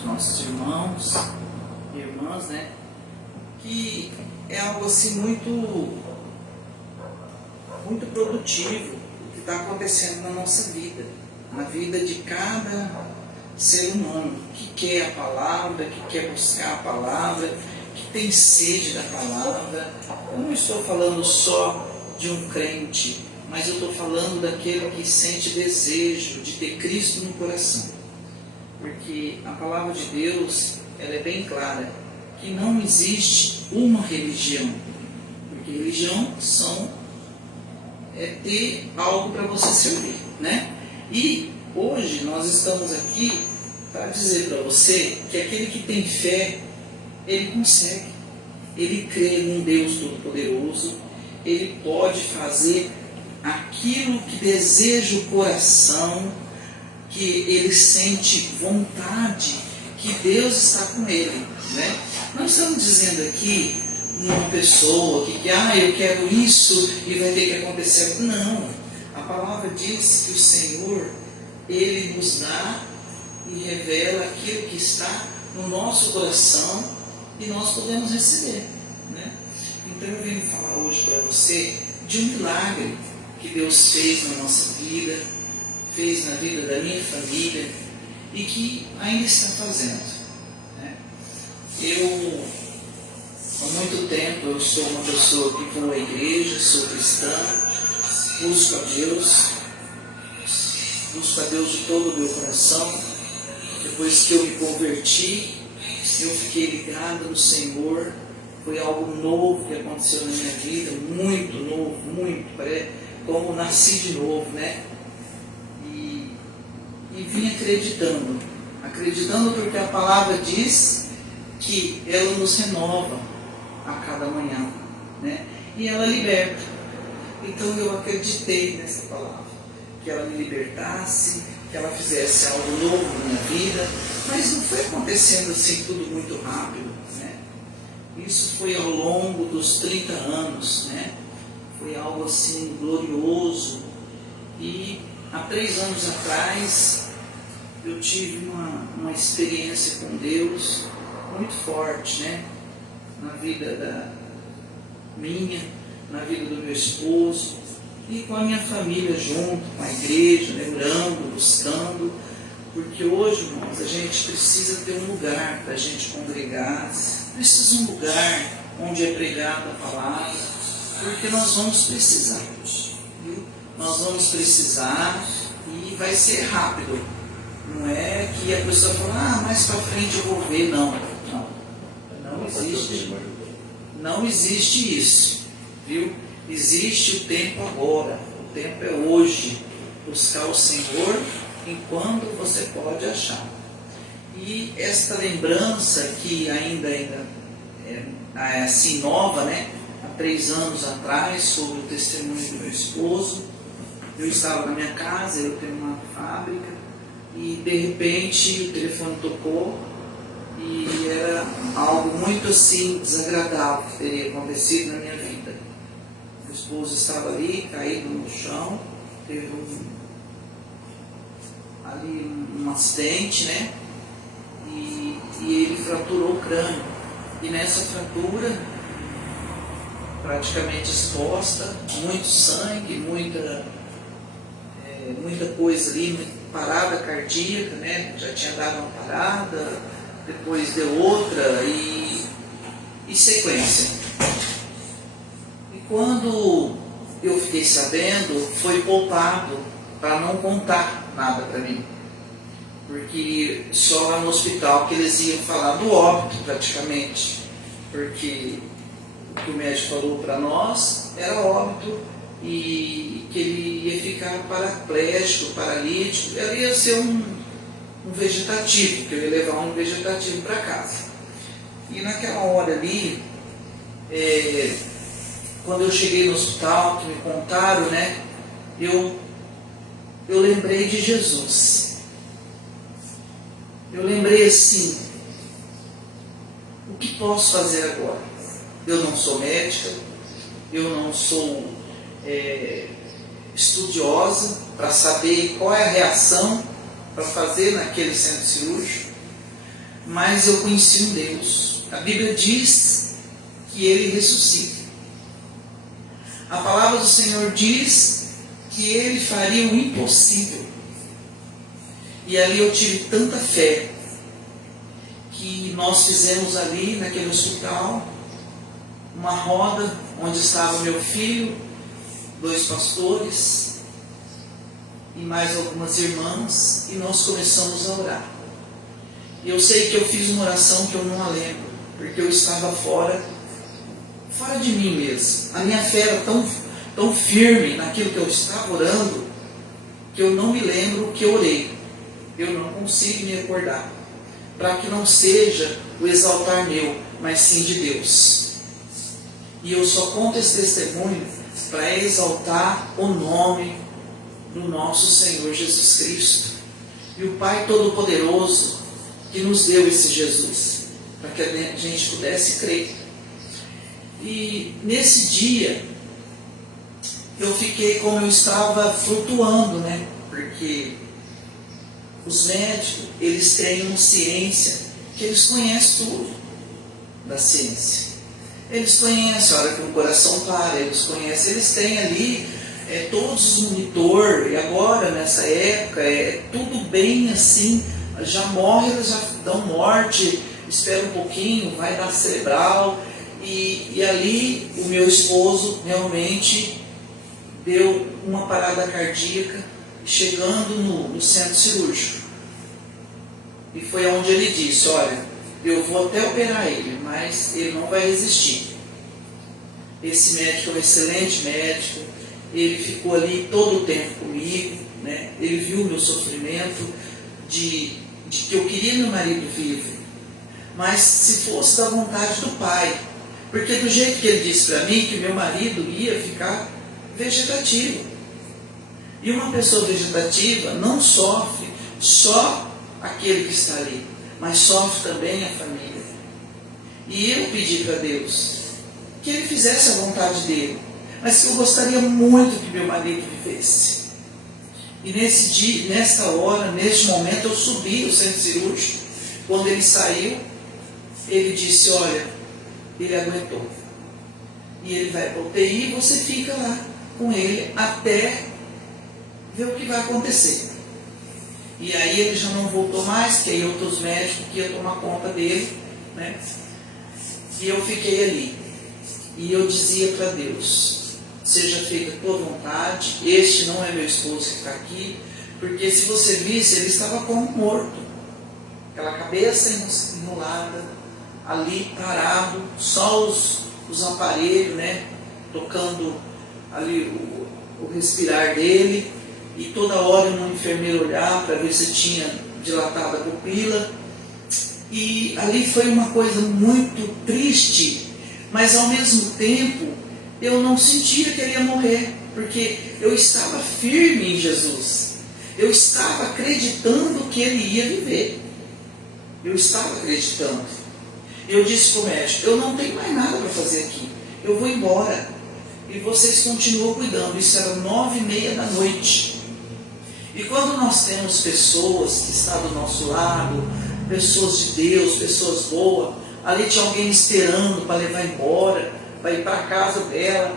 os nossos irmãos e irmãs, né? Que é algo assim muito produtivo o que está acontecendo na nossa vida, na vida de cada ser humano que quer a palavra, que quer buscar a palavra, que tem sede da palavra. Eu não estou falando só de um crente, mas eu estou falando daquele que sente desejo de ter Cristo no coração. Porque a palavra de Deus, ela é bem clara, que não existe uma religião. Porque religião é ter algo para você servir, né? E hoje nós estamos aqui para dizer para você que aquele que tem fé, ele consegue. Ele crê num Deus Todo-Poderoso, ele pode fazer aquilo que deseja o coração, que ele sente vontade, que Deus está com ele, né? Não estamos dizendo aqui uma pessoa que eu quero isso e vai ter que acontecer. Não, a palavra diz que o Senhor, ele nos dá e revela aquilo que está no nosso coração e nós podemos receber, né? Então eu venho falar hoje para você de um milagre que Deus fez na nossa vida, fez na vida da minha família e que ainda está fazendo, né? Há muito tempo eu sou uma pessoa que vou à igreja, sou cristã, busco a Deus de todo o meu coração. Depois que eu me converti, eu fiquei ligado no Senhor. Foi algo novo que aconteceu na minha vida, muito novo, parece como nasci de novo, né? E vim acreditando porque a palavra diz que ela nos renova a cada manhã, né? E ela liberta. Então eu acreditei nessa palavra, que ela me libertasse, que ela fizesse algo novo na minha vida, mas não foi acontecendo assim tudo muito rápido, né? Isso foi ao longo dos 30 anos, né? Foi algo assim glorioso. E há 3 anos atrás eu tive uma experiência com Deus muito forte, né? Na vida na vida do meu esposo e com a minha família junto, com a igreja, orando, buscando, porque hoje, irmãos, a gente precisa ter um lugar para a gente congregar, precisa de um lugar onde é pregada a palavra, porque nós vamos precisar, viu? Nós vamos precisar e vai ser rápido. Não é que a pessoa fala, mais para frente eu vou ver, não existe isso, viu? Existe o tempo agora, o tempo é hoje, buscar o Senhor enquanto você pode achar. E esta lembrança que ainda é assim nova, né? Há 3 anos atrás, sobre o testemunho do meu esposo, eu estava na minha casa, eu tenho uma fábrica, e de repente o telefone tocou e era algo muito assim desagradável que teria acontecido na minha vida. Meu esposo estava ali, caído no chão, teve um acidente, né? E ele fraturou o crânio. E nessa fratura, praticamente exposta, muito sangue, muita coisa ali, parada cardíaca, né? Já tinha dado uma parada, depois deu outra e sequência. E quando eu fiquei sabendo, foi poupado para não contar nada para mim, porque só lá no hospital que eles iam falar do óbito praticamente, porque o que o médico falou para nós era óbito e que ele ia ficar paraplégico, paralítico, ele ia ser um vegetativo, que eu ia levar um vegetativo para casa. E naquela hora ali, quando eu cheguei no hospital, que me contaram, né, eu lembrei de Jesus. Eu lembrei assim, o que posso fazer agora? Eu não sou médica, eu não sou estudiosa para saber qual é a reação para fazer naquele centro cirúrgico, mas eu conheci um Deus. A Bíblia diz que Ele ressuscita. A palavra do Senhor diz que Ele faria o impossível. E ali eu tive tanta fé que nós fizemos ali naquele hospital uma roda onde estava meu filho, 2 pastores e mais algumas irmãs, e nós começamos a orar. Eu sei que eu fiz uma oração que eu não a lembro, porque eu estava fora de mim mesmo. A minha fé era tão firme naquilo que eu estava orando, que eu não me lembro o que eu orei. Eu não consigo me recordar, para que não seja o exaltar meu, mas sim de Deus. E eu só conto esse testemunho para exaltar o nome do nosso Senhor Jesus Cristo e o Pai Todo-Poderoso que nos deu esse Jesus, para que a gente pudesse crer. E nesse dia eu fiquei como eu estava flutuando, né? Porque os médicos, eles têm uma ciência que eles conhecem tudo da ciência. Eles conhecem a hora que o coração para, eles conhecem, eles têm ali todos os monitores, e agora nessa época é tudo bem assim, já morre, eles já dão morte, espera um pouquinho, vai dar cerebral, e ali o meu esposo realmente deu uma parada cardíaca, chegando no centro cirúrgico. E foi onde ele disse: olha, eu vou até operar ele, mas ele não vai resistir. Esse médico é um excelente médico, ele ficou ali todo o tempo comigo, né? Ele viu o meu sofrimento de que eu queria meu marido vivo, mas se fosse da vontade do Pai, porque do jeito que ele disse para mim, que meu marido ia ficar vegetativo. E uma pessoa vegetativa não sofre só aquele que está ali, mas sofre também a família. E eu pedi para Deus que Ele fizesse a vontade dEle, mas que eu gostaria muito que meu marido vivesse. E nesse dia, nessa hora, neste momento, eu subi o centro cirúrgico. Quando ele saiu, ele disse: olha, ele aguentou. E ele vai para o UTI e você fica lá com ele até ver o que vai acontecer. E aí ele já não voltou mais, que aí outros médicos que iam tomar conta dele, né? E eu fiquei ali. E eu dizia para Deus: seja feita a tua vontade, este não é meu esposo que está aqui, porque se você visse, ele estava como morto, aquela cabeça enrolada, ali parado, só os aparelhos, né, tocando ali o respirar dele, e toda hora um enfermeiro olhar para ver se tinha dilatado a pupila. E ali foi uma coisa muito triste, mas ao mesmo tempo eu não sentia que ele ia morrer, porque eu estava firme em Jesus, eu estava acreditando que ele ia viver, eu estava acreditando. Eu disse para o médico: eu não tenho mais nada para fazer aqui, eu vou embora, e vocês continuam cuidando. Isso era 9h30 da noite. E quando nós temos pessoas que estão do nosso lado, pessoas de Deus, pessoas boas, ali tinha alguém esperando para levar embora, para ir para a casa dela,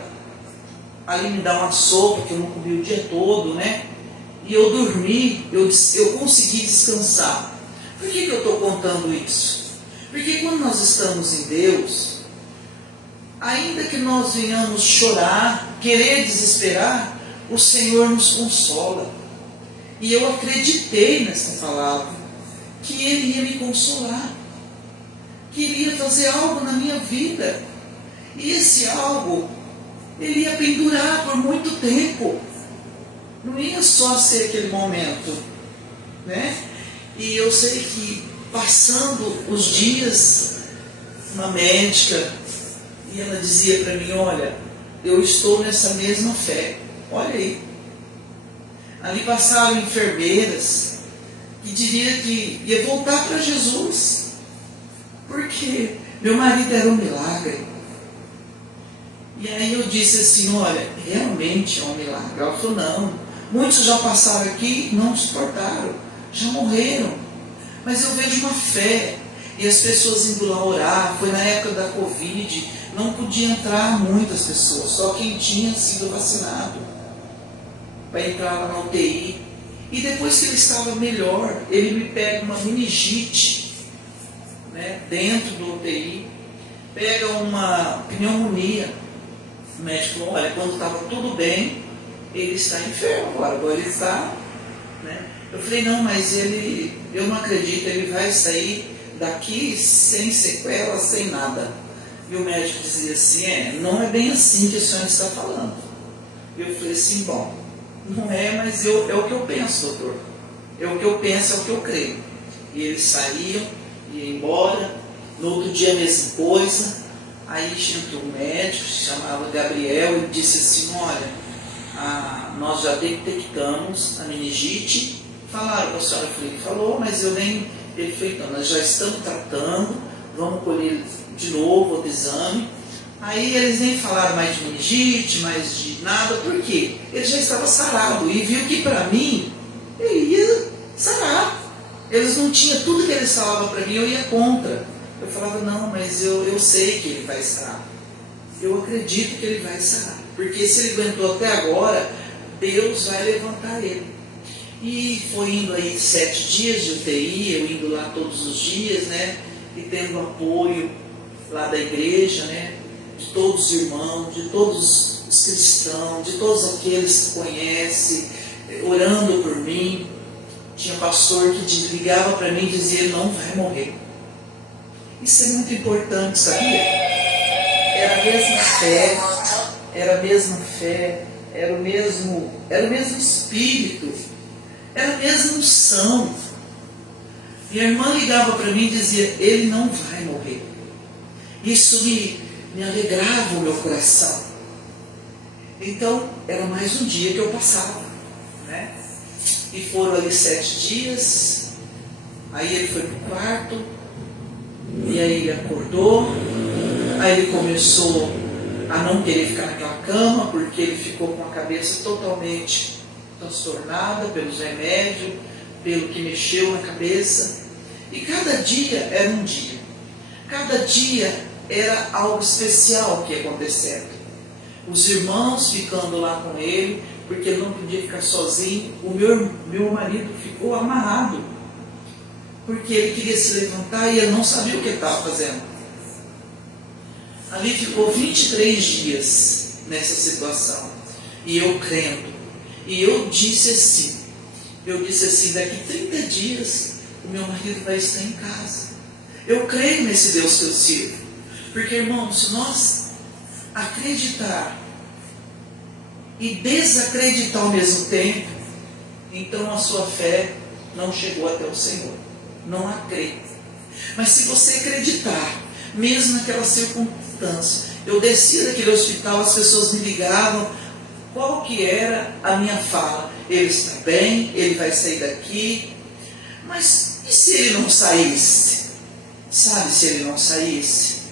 ali me dar uma sopa que eu não comi o dia todo, né? E eu dormi, eu consegui descansar. Por que eu estou contando isso? Porque quando nós estamos em Deus, ainda que nós venhamos chorar, querer desesperar, o Senhor nos consola. E eu acreditei nessa palavra, que Ele ia me consolar, que Ele ia fazer algo na minha vida. E esse algo, Ele ia pendurar por muito tempo. Não ia só ser aquele momento, né? E eu sei que passando os dias, uma médica, e ela dizia para mim: olha, eu estou nessa mesma fé, olha aí. Ali passaram enfermeiras que diriam que ia voltar para Jesus, porque meu marido era um milagre. E aí eu disse assim: olha, realmente é um milagre. Ela falou: não, muitos já passaram aqui e não suportaram, já morreram. Mas eu vejo uma fé, E as pessoas indo lá orar. Foi na época da Covid, não podia entrar muitas pessoas, só quem tinha sido vacinado para entrar lá na UTI. E depois que ele estava melhor, ele me pega uma meningite, né, dentro do UTI, pega uma pneumonia. O médico falou, olha, quando estava tudo bem, ele está enfermo agora ele está, né? Eu falei, não, mas eu não acredito, ele vai sair daqui sem sequela, sem nada. E o médico dizia assim, não é bem assim que o senhor está falando. Eu falei assim, bom, não é, mas é o que eu penso, doutor. É o que eu penso, é o que eu creio. E eles saíam, iam embora, no outro dia a mesma coisa. Aí entrou um médico, se chamava Gabriel, e disse assim, olha, nós já detectamos a meningite. Falaram para a senhora, eu falei, falou, mas eu nem... Ele falou, então, nós já estamos tratando, vamos colher de novo outro exame. Aí eles nem falaram mais de meningite, mais de nada, por quê? Ele já estava sarado e viu que para mim, ele ia sarar. Eles não tinham tudo que eles falavam para mim, eu ia contra. Eu falava, não, mas eu sei que ele vai sarar. Eu acredito que ele vai sarar. Porque se ele aguentou até agora, Deus vai levantar ele. E foi indo aí 7 dias de UTI, eu indo lá todos os dias, né? E tendo apoio lá da igreja, né? De todos os irmãos, de todos os cristãos, de todos aqueles que conhecem, orando por mim. Tinha pastor que ligava para mim e dizia, ele não vai morrer. Isso é muito importante, sabia? Era a mesma fé, era a mesma fé, era o mesmo espírito, era a mesma unção. E a irmã ligava para mim e dizia, ele não vai morrer. Isso me alegrava o meu coração. Então, era mais um dia que eu passava, né? E foram ali 7 dias, aí ele foi para o quarto, e aí ele acordou, aí ele começou a não querer ficar naquela cama, porque ele ficou com a cabeça totalmente transtornada pelos remédios, pelo que mexeu na cabeça. E cada dia era um dia. Cada dia era algo especial que ia acontecendo. Os irmãos ficando lá com ele, porque ele não podia ficar sozinho. O meu marido ficou amarrado, porque ele queria se levantar e ele não sabia o que ele estava fazendo. Ali ficou 23 dias nessa situação. E eu crendo. E eu disse assim, daqui 30 dias o meu marido vai estar em casa. Eu creio nesse Deus que eu sirvo. Porque, irmãos, se nós acreditar e desacreditar ao mesmo tempo, então a sua fé não chegou até o Senhor. Não acredita. Mas se você acreditar, mesmo naquela circunstância, eu descia daquele hospital, as pessoas me ligavam, qual que era a minha fala? Ele está bem, ele vai sair daqui. Mas e se ele não saísse? Sabe, se ele não saísse,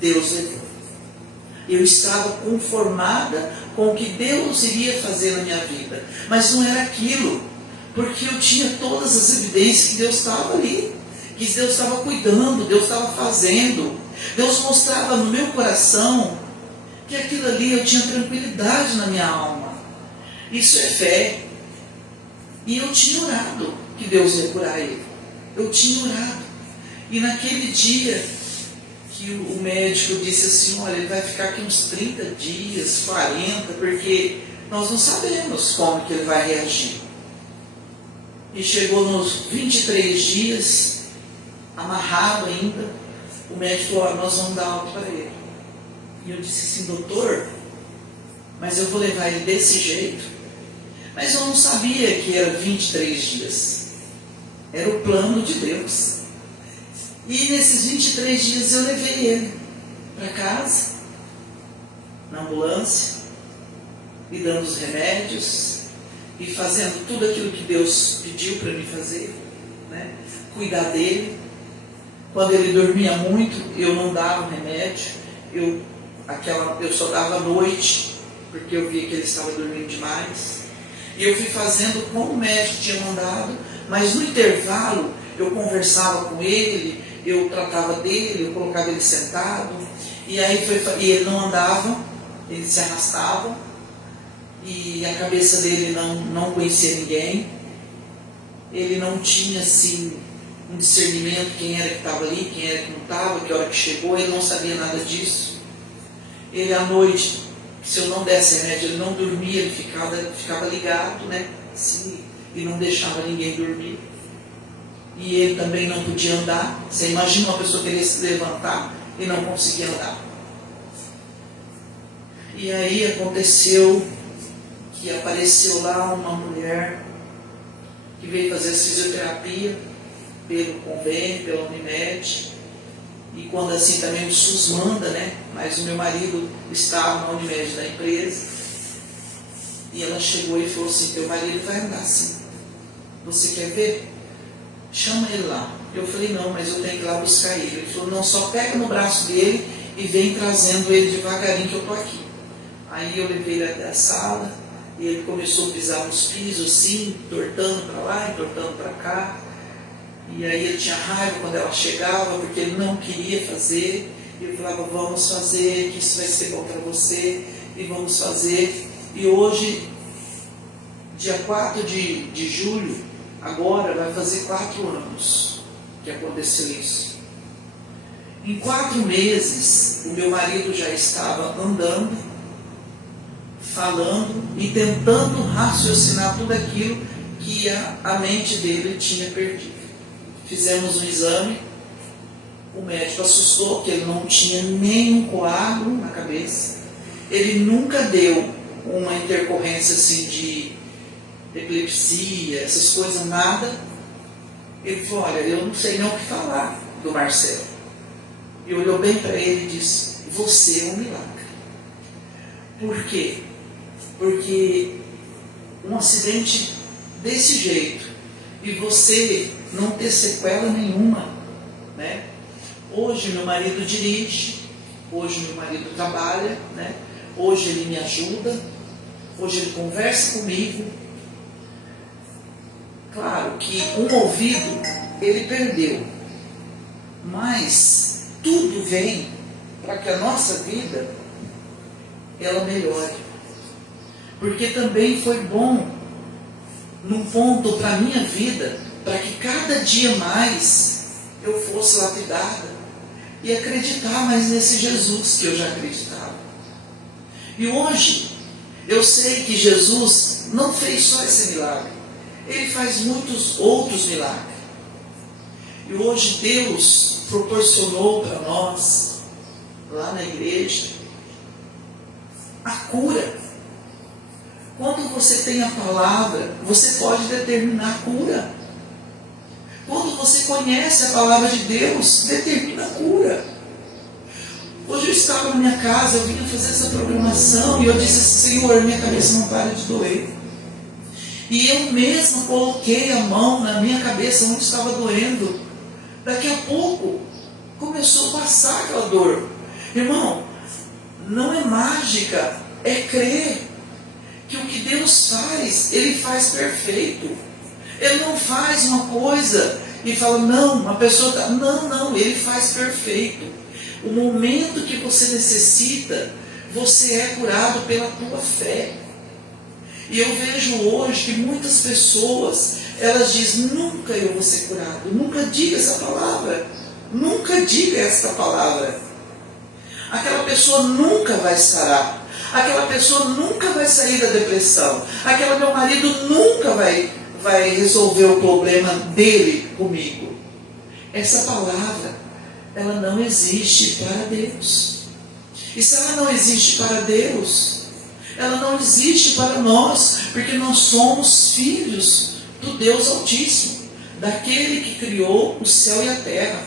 Deus levou. Eu estava conformada com o que Deus iria fazer na minha vida. Mas não era aquilo, porque eu tinha todas as evidências que Deus estava ali, que Deus estava cuidando, Deus estava fazendo. Deus mostrava no meu coração que aquilo ali eu tinha tranquilidade na minha alma. Isso é fé. E eu tinha orado que Deus ia curar ele. Eu tinha orado. E naquele dia que o médico disse assim, olha, ele vai ficar aqui uns 30 dias, 40, porque nós não sabemos como que ele vai reagir. E chegou nos 23 dias, amarrado ainda, o médico falou, olha, nós vamos dar alta para ele. E eu disse assim, doutor, mas eu vou levar ele desse jeito? Mas eu não sabia que era 23 dias. Era o plano de Deus. E nesses 23 dias eu levei ele para casa, na ambulância, e dando os remédios, e fazendo tudo aquilo que Deus pediu para mim fazer, né? Cuidar dele. Quando ele dormia muito, eu não dava remédio, eu só dava à noite, porque eu via que ele estava dormindo demais. E eu fui fazendo como o médico tinha mandado, mas no intervalo eu conversava com ele, eu tratava dele, eu colocava ele sentado, e ele não andava, ele se arrastava, e a cabeça dele não conhecia ninguém, ele não tinha assim um discernimento quem era que estava ali, quem era que não estava, que hora que chegou, ele não sabia nada disso. Ele à noite, se eu não desse remédio, ele não dormia, ele ficava ligado, né? Assim, e não deixava ninguém dormir. E ele também não podia andar. Você imagina uma pessoa querer se levantar e não conseguia andar. E aí aconteceu que apareceu lá uma mulher que veio fazer fisioterapia pelo convênio, pela Unimed. E quando assim também o SUS manda, né? Mas o meu marido estava na Unimed da empresa. E ela chegou e falou assim: teu marido vai andar assim. Você quer ver? Chama ele lá. Eu falei: não, mas eu tenho que ir lá buscar ele. Ele falou: não, só pega no braço dele e vem trazendo ele devagarinho que eu estou aqui. Aí eu levei ele até a sala e ele começou a pisar nos pisos assim, entortando para lá, entortando para cá. E aí ele tinha raiva quando ela chegava, porque ele não queria fazer. E eu falava: vamos fazer, que isso vai ser bom para você, e vamos fazer. E hoje, dia 4 de julho, agora vai fazer 4 anos que aconteceu isso. Em 4 meses, o meu marido já estava andando, falando e tentando raciocinar tudo aquilo que a mente dele tinha perdido. Fizemos um exame, o médico assustou que ele não tinha nenhum coágulo na cabeça, ele nunca deu uma intercorrência assim de epilepsia, essas coisas, nada. Ele falou: olha, eu não sei nem o que falar do Marcelo. E olhou bem para ele e disse: você é um milagre. Por quê? Porque um acidente desse jeito e você não ter sequela nenhuma, né? Hoje meu marido dirige, hoje meu marido trabalha, né? Hoje ele me ajuda, hoje ele conversa comigo. Claro que um ouvido ele perdeu, mas tudo vem para que a nossa vida ela melhore. Porque também foi bom num ponto para a minha vida, para que cada dia mais eu fosse lapidada e acreditar mais nesse Jesus que eu já acreditava. E hoje eu sei que Jesus não fez só esse milagre, Ele faz muitos outros milagres. E hoje Deus proporcionou para nós, lá na igreja, a cura. Quando você tem a palavra, você pode determinar a cura. Quando você conhece a palavra de Deus, determina a cura. Hoje eu estava na minha casa, eu vinha fazer essa programação e eu disse assim: Senhor, minha cabeça não para de doer. E eu mesmo coloquei a mão na minha cabeça onde estava doendo. Daqui a pouco começou a passar aquela dor. Irmão, não é mágica, é crer que o que Deus faz, Ele faz perfeito. Ele não faz uma coisa e fala: não, a pessoa está... Não, Ele faz perfeito. O momento que você necessita, você é curado pela tua fé. E eu vejo hoje que muitas pessoas, elas dizem: nunca eu vou ser curado. Nunca diga essa palavra. Nunca diga esta palavra. Aquela pessoa nunca vai sarar. Aquela pessoa nunca vai sair da depressão. Meu marido nunca vai resolver o problema dele comigo. Essa palavra, ela não existe para Deus. E se ela não existe para Deus, ela não existe para nós, porque nós somos filhos do Deus Altíssimo, daquele que criou o céu e a terra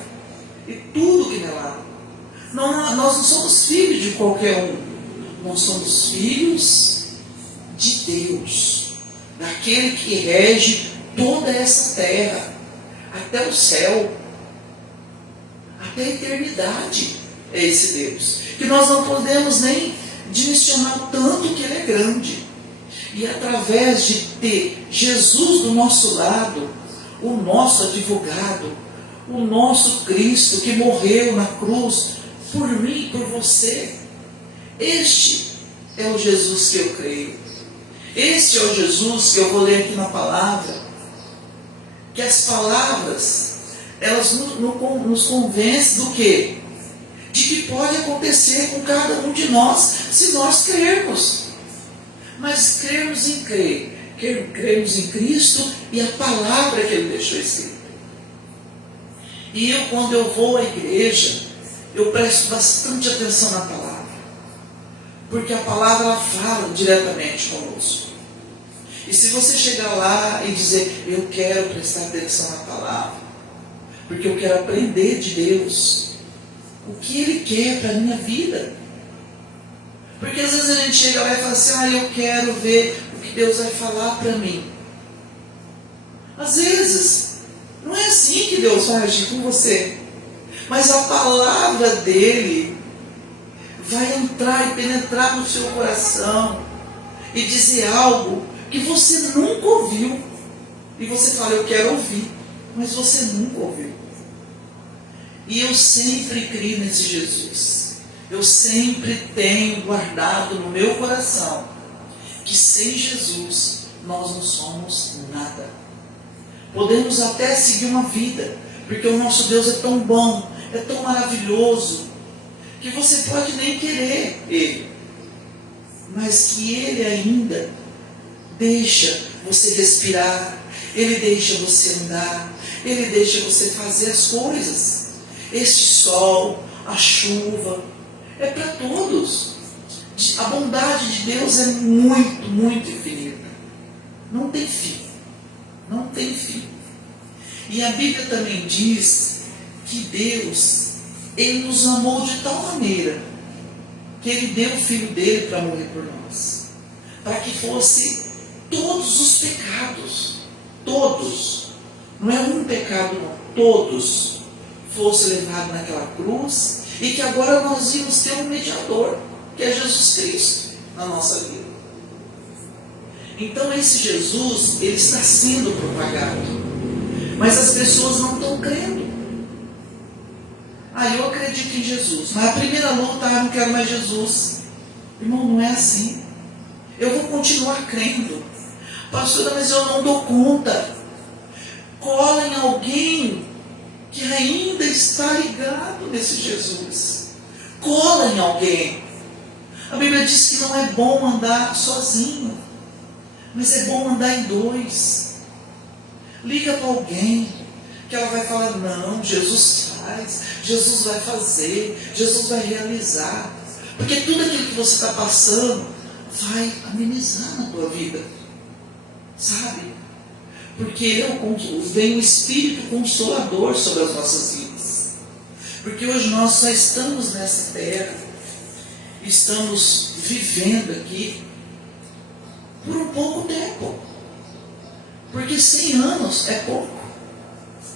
e tudo que nela há. Nós não somos filhos de qualquer um. Nós somos filhos de Deus, daquele que rege toda essa terra, até o céu, até a eternidade. É esse Deus, que nós não podemos nem dimensionar o tanto que Ele é grande. E através de ter Jesus do nosso lado, o nosso advogado, o nosso Cristo que morreu na cruz por mim e por você. Este é o Jesus que eu creio. Este é o Jesus que eu vou ler aqui na palavra. Que as palavras, elas nos convencem do quê? De que pode acontecer com cada um de nós, se nós crermos. Mas crermos em crermos em Cristo e a palavra que Ele deixou escrita. E eu, quando eu vou à igreja, eu presto bastante atenção na palavra. Porque a palavra, ela fala diretamente conosco. E se você chegar lá e dizer, eu quero prestar atenção na palavra, porque eu quero aprender de Deus, o que Ele quer para a minha vida. Porque às vezes a gente chega lá e fala assim, eu quero ver o que Deus vai falar para mim. Às vezes, não é assim que Deus vai agir com você. Mas a palavra dEle vai entrar e penetrar no seu coração e dizer algo que você nunca ouviu. E você fala, eu quero ouvir, mas você nunca ouviu. E eu sempre criei nesse Jesus. Eu sempre tenho guardado no meu coração que sem Jesus nós não somos nada. Podemos até seguir uma vida, porque o nosso Deus é tão bom, é tão maravilhoso, que você pode nem querer Ele, mas que Ele ainda deixa você respirar, Ele deixa você andar, Ele deixa você fazer as coisas. Este sol, a chuva, é para todos. A bondade de Deus é muito, muito infinita. Não tem fim. Não tem fim. E a Bíblia também diz que Deus, Ele nos amou de tal maneira que Ele deu o Filho dEle para morrer por nós. Para que fosse todos os pecados, todos, não é um pecado não, todos, fosse levado naquela cruz, e que agora nós íamos ter um mediador, que é Jesus Cristo, na nossa vida. Então esse Jesus, ele está sendo propagado, mas as pessoas não estão crendo. Eu acredito em Jesus, mas a primeira luta, eu não quero mais Jesus. Irmão, não é assim. Eu vou continuar crendo. Pastora, mas eu não dou conta. Cola em alguém que ainda está ligado nesse Jesus. Cola em alguém. A Bíblia diz que não é bom andar sozinho, mas é bom andar em dois. Liga para alguém, que ela vai falar, não, Jesus faz, Jesus vai fazer, Jesus vai realizar. Porque tudo aquilo que você está passando vai amenizar na tua vida. Sabe? Porque vem o Espírito Consolador sobre as nossas vidas. Porque hoje nós só estamos nessa terra, estamos vivendo aqui por um pouco tempo. Porque 100 anos é pouco,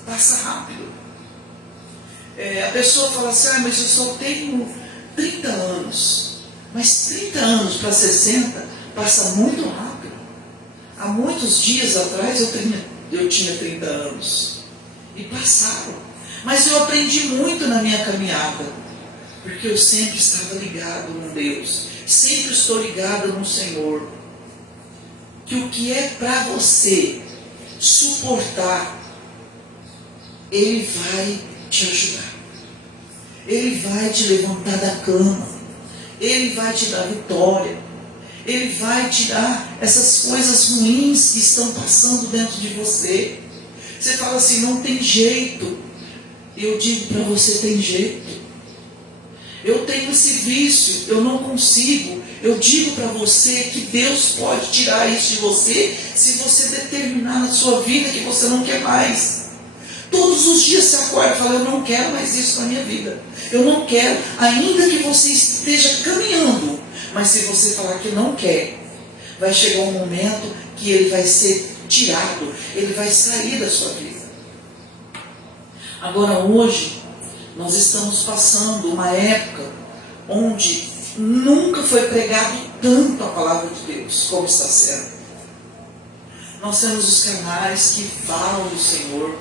passa rápido. A pessoa fala assim, mas eu só tenho 30 anos. Mas 30 anos para 60 passa muito rápido. Há muitos dias atrás eu tinha 30 anos. E passaram. Mas eu aprendi muito na minha caminhada. Porque eu sempre estava ligado no Deus. Sempre estou ligado no Senhor. Que o que é para você suportar, Ele vai te ajudar. Ele vai te levantar da cama. Ele vai te dar vitória. Ele vai tirar essas coisas ruins que estão passando dentro de você. Você fala assim, não tem jeito. Eu digo para você, tem jeito. Eu tenho esse vício, eu não consigo. Eu digo para você que Deus pode tirar isso de você, se você determinar na sua vida que você não quer mais. Todos os dias você acorda e fala, eu não quero mais isso na minha vida. Eu não quero, ainda que você esteja caminhando. Mas se você falar que não quer, vai chegar um momento que ele vai ser tirado, ele vai sair da sua vida. Agora hoje, nós estamos passando uma época onde nunca foi pregado tanto a palavra de Deus como está sendo. Nós temos os canais que falam do Senhor.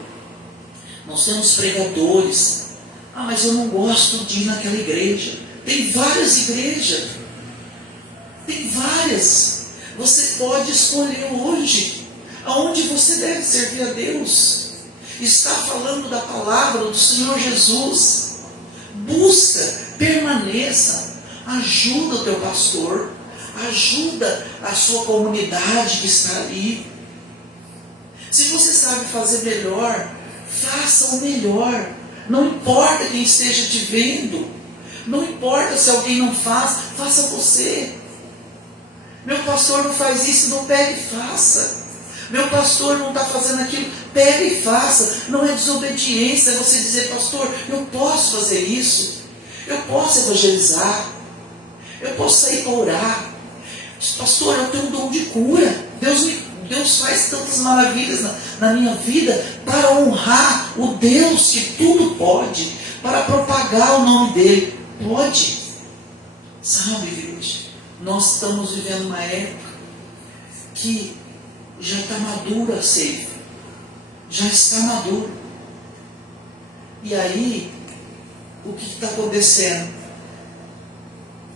Nós temos pregadores. Ah, mas eu não gosto de ir naquela igreja. Tem várias igrejas. Tem várias. Você pode escolher hoje aonde você deve servir a Deus. Está falando da palavra do Senhor Jesus. Busca, permaneça, ajuda o teu pastor, ajuda a sua comunidade que está ali. Se você sabe fazer melhor, faça o melhor. Não importa quem esteja te vendo, não importa se alguém não faz, faça você. Meu pastor não faz isso, não pega e faça. Meu pastor não está fazendo aquilo, pega e faça. Não é desobediência você dizer, pastor, eu posso fazer isso, eu posso evangelizar, eu posso sair para orar. Pastor, eu tenho um dom de cura. Deus faz tantas maravilhas na minha vida para honrar o Deus que tudo pode, para propagar o nome dele. Pode. Sabe, igreja, nós estamos vivendo uma época que já está madura a ceifa. Já está maduro. E aí, o que está acontecendo?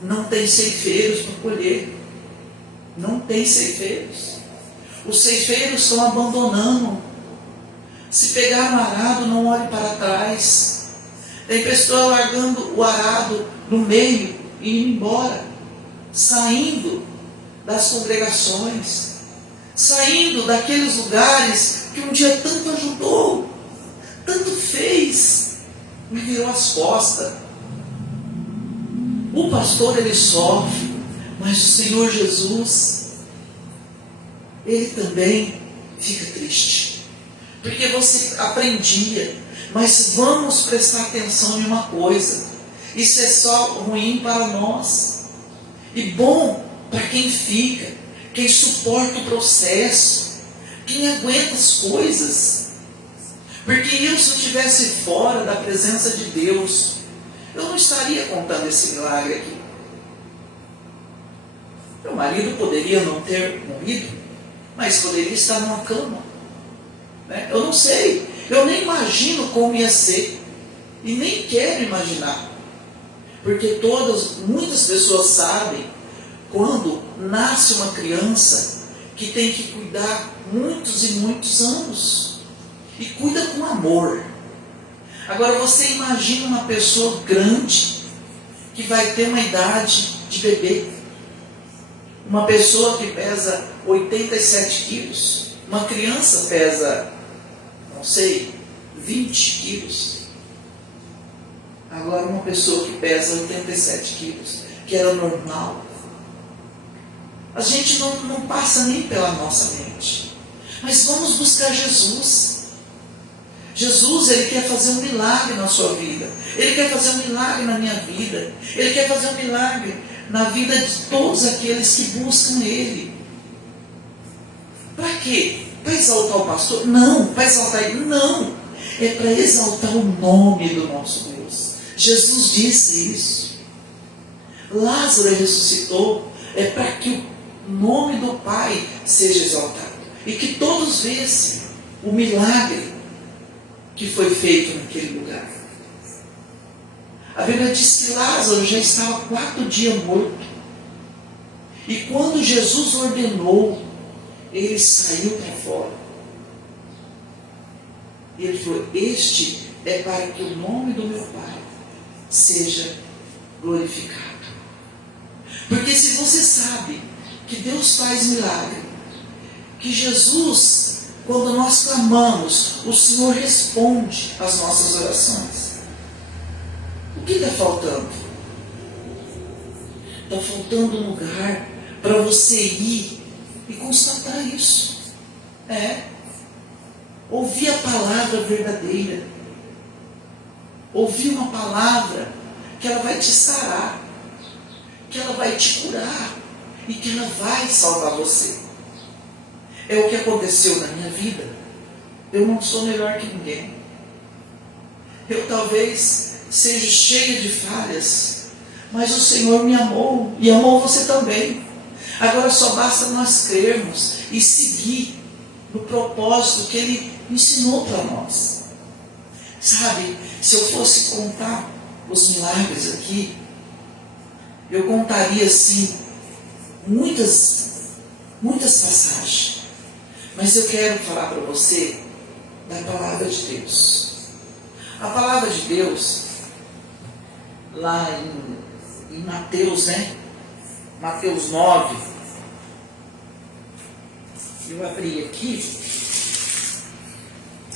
Não tem ceifeiros para colher. Não tem ceifeiros. Os ceifeiros estão abandonando. Se pegar no arado, não olhe para trás. Tem pessoa largando o arado no meio e indo embora. Saindo das congregações. Saindo daqueles lugares que um dia tanto ajudou, tanto fez, me virou as costas. O pastor, ele sofre, mas o Senhor Jesus, ele também fica triste, porque você aprendia. Mas vamos prestar atenção em uma coisa: isso é só ruim para nós e bom para quem fica, quem suporta o processo, quem aguenta as coisas. Porque eu, se eu estivesse fora da presença de Deus, eu não estaria contando esse milagre aqui. Meu marido poderia não ter morrido, mas poderia estar numa cama, né? Eu não sei, eu nem imagino como ia ser, e nem quero imaginar, porque muitas pessoas sabem quando nasce uma criança que tem que cuidar muitos e muitos anos, e cuida com amor. Agora você imagina uma pessoa grande que vai ter uma idade de bebê, uma pessoa que pesa 87 quilos, uma criança pesa, não sei, 20 quilos. Agora uma pessoa que pesa 87 quilos, que era normal, a gente não passa nem pela nossa mente. Mas vamos buscar Jesus. Jesus, ele quer fazer um milagre na sua vida. Ele quer fazer um milagre na minha vida. Ele quer fazer um milagre na vida de todos aqueles que buscam Ele. Para quê? Para exaltar o pastor? Não. Para exaltar ele? Não. É para exaltar o nome do nosso Deus. Jesus disse isso. Lázaro ressuscitou. É para que o nome do Pai seja exaltado. E que todos vissem o milagre que foi feito naquele lugar. A Bíblia diz que Lázaro já estava 4 dias morto. E quando Jesus ordenou, ele saiu para fora. E ele falou: este é para que o nome do meu Pai seja glorificado. Porque se você sabe que Deus faz milagre, que Jesus, quando nós clamamos, o Senhor responde às nossas orações. O que está faltando? Está faltando um lugar para você ir e constatar isso. Ouvir a palavra verdadeira. Ouvir uma palavra que ela vai te sarar, que ela vai te curar e que ela vai salvar você. É o que aconteceu na minha vida. Eu não sou melhor que ninguém. Eu talvez seja cheia de falhas, mas o Senhor me amou e amou você também. Agora só basta nós crermos e seguir no propósito que Ele ensinou para nós. Sabe, se eu fosse contar os milagres aqui, eu contaria assim muitas passagens. Mas eu quero falar para você da palavra de Deus. A palavra de Deus, lá em Mateus, né? Mateus 9. Eu abri aqui.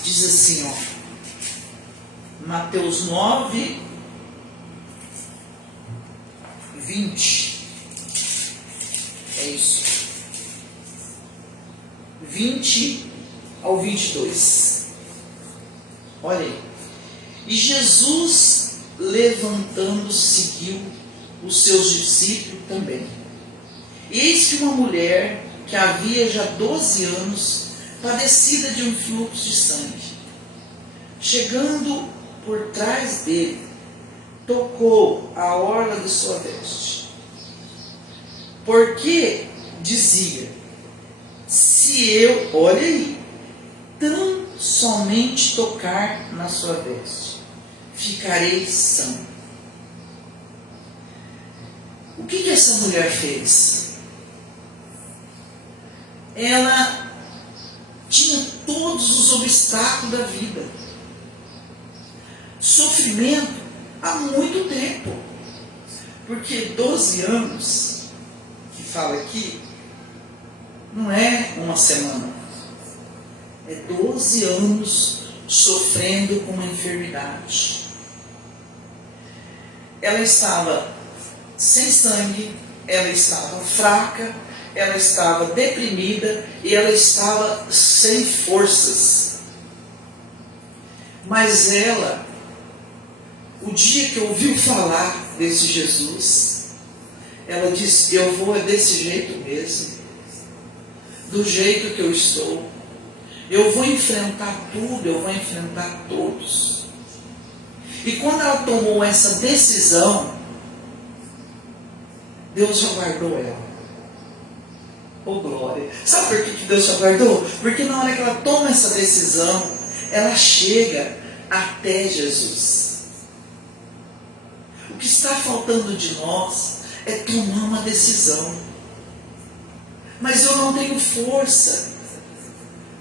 Diz assim, ó. Mateus 9, 20. É isso. 20 ao 22. Olha aí. E Jesus, levantando-se, seguiu os seus discípulos também. Eis que uma mulher que havia já 12 anos, padecida de um fluxo de sangue, chegando por trás dele, tocou a orla de sua veste. Porque dizia: se eu, olha aí, tão somente tocar na sua veste, ficarei sã. O que essa mulher fez? Ela tinha todos os obstáculos da vida, sofrimento há muito tempo, porque 12 anos, que fala aqui, não é uma semana, é 12 anos sofrendo com uma enfermidade. Ela estava sem sangue, ela estava fraca, ela estava deprimida e ela estava sem forças. Mas ela, o dia que ouviu falar desse Jesus, ela disse: eu vou desse jeito mesmo, do jeito que eu estou. Eu vou enfrentar tudo, eu vou enfrentar todos. E quando ela tomou essa decisão, Deus já guardou ela. Oh glória! Sabe por que Deus já guardou? Porque na hora que ela toma essa decisão, ela chega até Jesus. O que está faltando de nós é tomar uma decisão. Mas eu não tenho força.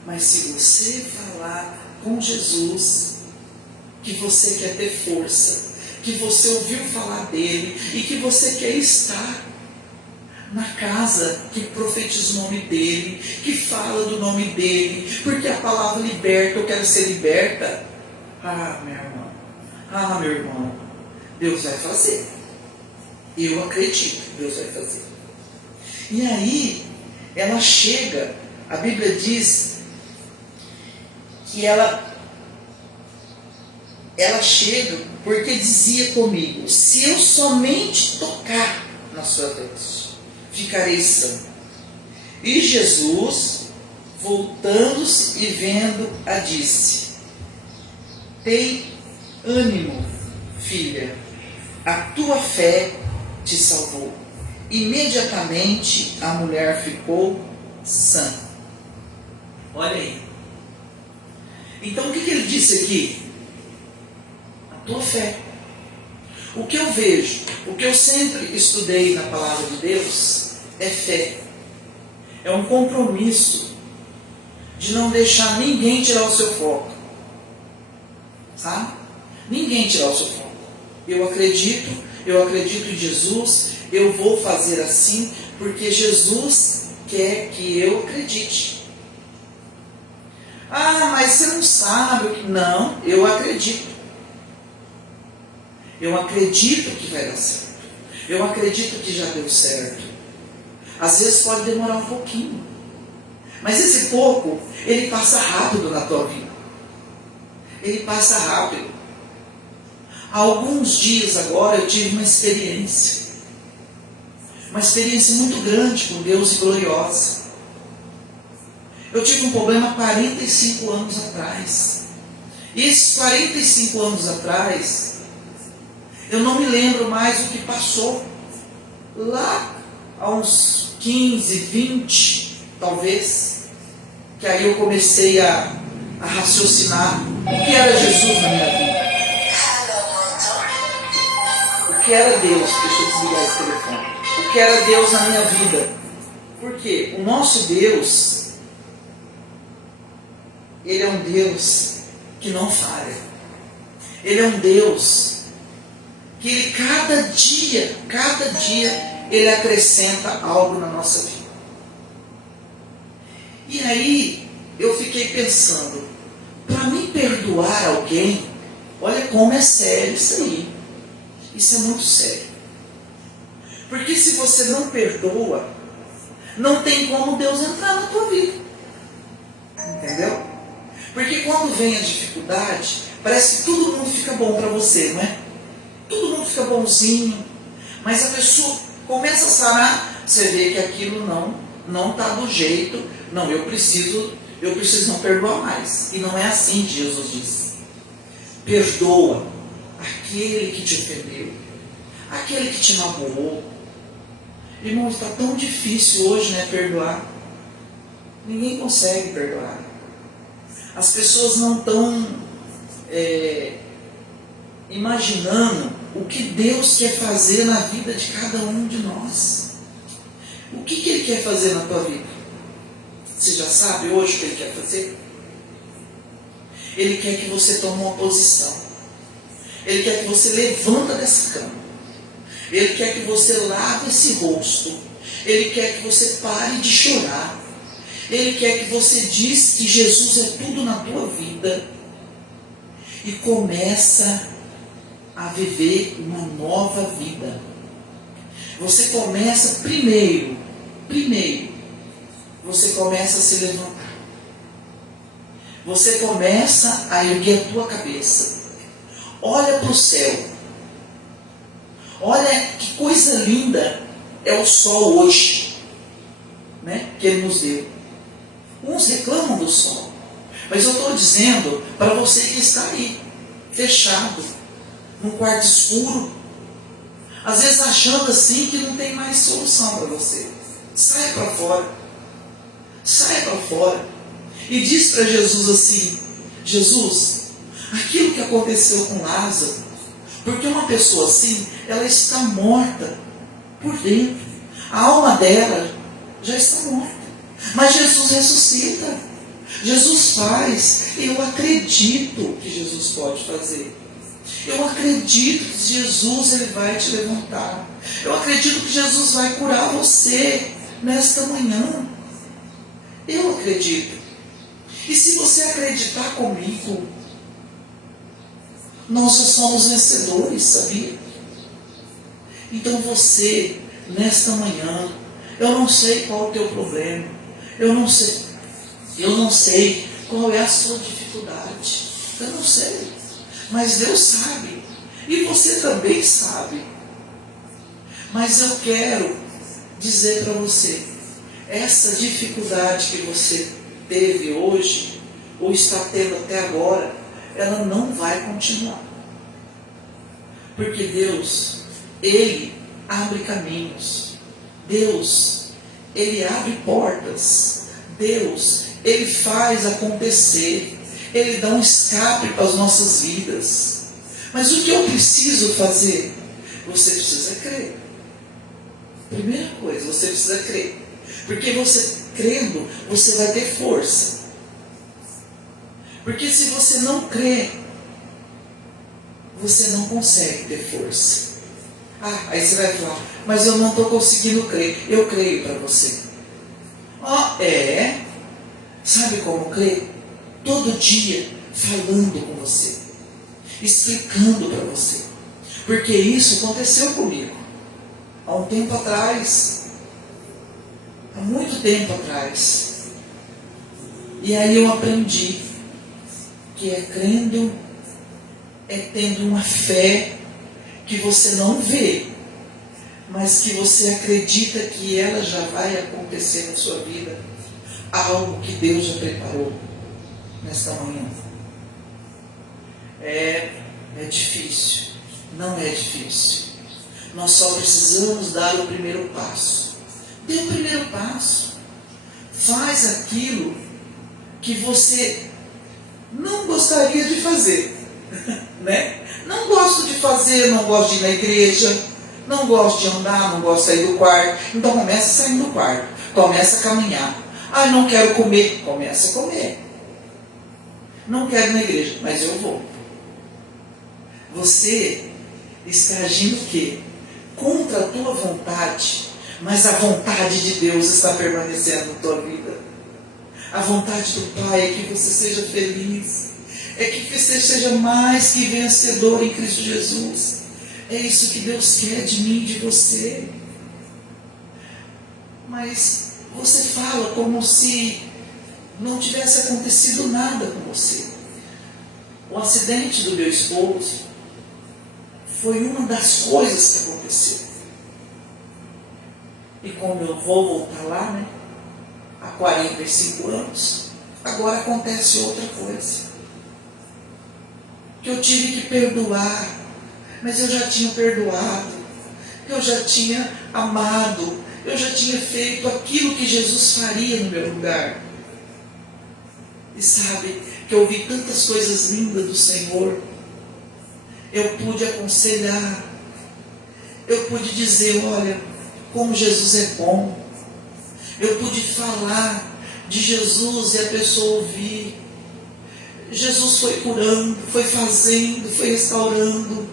Mas se você falar com Jesus, que você quer ter força, que você ouviu falar dele e que você quer estar na casa que profetiza o nome dele, que fala do nome dele, porque a palavra liberta, eu quero ser liberta. Ah, minha irmã, ah, meu irmão, Deus vai fazer. Eu acredito que Deus vai fazer. E aí, ela chega, a Bíblia diz que ela chega porque dizia comigo: se eu somente tocar na sua veste, ficarei sã. E Jesus, voltando-se e vendo-a, disse: tem ânimo, filha, a tua fé te salvou. Imediatamente a mulher ficou sã. Olha aí. Então o que ele disse aqui? A tua fé. O que eu vejo, o que eu sempre estudei na palavra de Deus é fé. É um compromisso de não deixar ninguém tirar o seu foco. Sabe? Ninguém tirar o seu foco. Eu acredito em Jesus, eu vou fazer assim, porque Jesus quer que eu acredite. Ah, mas você não sabe o que... Não, eu acredito. Eu acredito que vai dar certo. Eu acredito que já deu certo. Às vezes pode demorar um pouquinho. Mas esse pouco, ele passa rápido na tua vida. Ele passa rápido. Há alguns dias agora eu tive uma experiência. Uma experiência muito grande com Deus e gloriosa. Eu tive um problema há 45 anos atrás. E esses 45 anos atrás, eu não me lembro mais o que passou. Lá, há uns 15, 20, talvez, que aí eu comecei a a raciocinar o que era Jesus na minha vida. O que era Deus? Deixa eu desligar esse telefone. O que era Deus na minha vida? Porque o nosso Deus, Ele é um Deus que não falha. Ele é um Deus que Ele, cada dia, Ele acrescenta algo na nossa vida. E aí, eu fiquei pensando, para mim perdoar alguém, olha como é sério isso aí. Isso é muito sério. Porque se você não perdoa, não tem como Deus entrar na tua vida. Entendeu? Porque quando vem a dificuldade, parece que todo mundo fica bom para você, não é? Todo mundo fica bonzinho. Mas a pessoa começa a sarar, você vê que aquilo não está do jeito. Não, eu preciso não perdoar mais. E não é assim que Jesus diz. Perdoa aquele que te ofendeu, aquele que te magoou. Irmão, está tão difícil hoje, né, perdoar. Ninguém consegue perdoar. As pessoas não estão imaginando o que Deus quer fazer na vida de cada um de nós. O que Ele quer fazer na tua vida? Você já sabe hoje o que Ele quer fazer? Ele quer que você tome uma posição. Ele quer que você levanta dessa cama. Ele quer que você lave esse rosto. Ele quer que você pare de chorar. Ele quer que você diz que Jesus é tudo na tua vida. E começa a viver uma nova vida. Você começa primeiro, você começa a se levantar. Você começa a erguer a tua cabeça. Olha para o céu. Olha que coisa linda é o sol hoje, né, que Ele nos deu. Uns reclamam do sol, mas eu estou dizendo para você que está aí, fechado, num quarto escuro, às vezes achando assim que não tem mais solução para você. Saia para fora. Saia para fora. E diz para Jesus assim: Jesus, aquilo que aconteceu com Lázaro, porque uma pessoa assim, ela está morta por dentro. A alma dela já está morta. Mas Jesus ressuscita. Jesus faz. Eu acredito que Jesus pode fazer. Eu acredito que Jesus Ele vai te levantar. Eu acredito que Jesus vai curar você nesta manhã. Eu acredito. E se você acreditar comigo, nós já somos vencedores, sabia? Então você, nesta manhã, eu não sei qual é o teu problema, eu não sei qual é a sua dificuldade, eu não sei, mas Deus sabe, e você também sabe. Mas eu quero dizer para você, essa dificuldade que você teve hoje, ou está tendo até agora, ela não vai continuar. Porque Deus, Ele abre caminhos. Deus, Ele abre portas. Deus, Ele faz acontecer. Ele dá um escape para as nossas vidas. Mas o que eu preciso fazer? Você precisa crer. Primeira coisa, você precisa crer. Porque você crendo, você vai ter força. Porque se você não crê, você não consegue ter força. Aí você vai falar, mas eu não estou conseguindo crer. Eu creio para você. Sabe como crer? Todo dia falando com você, explicando para você. Porque isso aconteceu comigo há um tempo atrás, há muito tempo atrás. E aí eu aprendi que é crendo, é tendo uma fé que você não vê, mas que você acredita que ela já vai acontecer na sua vida, algo que Deus já preparou nesta manhã. É difícil, não é difícil. Nós só precisamos dar o primeiro passo. Dê o primeiro passo. Faz aquilo que você não gostaria de fazer, né? Não gosto de fazer, não gosto de ir na igreja, não gosto de andar, não gosto de sair do quarto. Então começa saindo do quarto, começa a caminhar. Ah, não quero comer, começa a comer. Não quero ir na igreja, mas eu vou. Você está agindo o quê? Contra a tua vontade, mas a vontade de Deus está permanecendo na tua vida. A vontade do Pai é que você seja feliz, é que você seja mais que vencedor em Cristo Jesus. É isso que Deus quer de mim e de você. Mas você fala como se não tivesse acontecido nada com você. O acidente do meu esposo foi uma das coisas que aconteceu. E como eu vou voltar lá, né? Há 45 anos, agora acontece outra coisa. Que eu tive que perdoar, mas eu já tinha perdoado, eu já tinha amado, eu já tinha feito aquilo que Jesus faria no meu lugar. E sabe, que eu ouvi tantas coisas lindas do Senhor, eu pude aconselhar, eu pude dizer, olha, como Jesus é bom. Eu pude falar de Jesus e a pessoa ouvir. Jesus foi curando, foi fazendo, foi restaurando.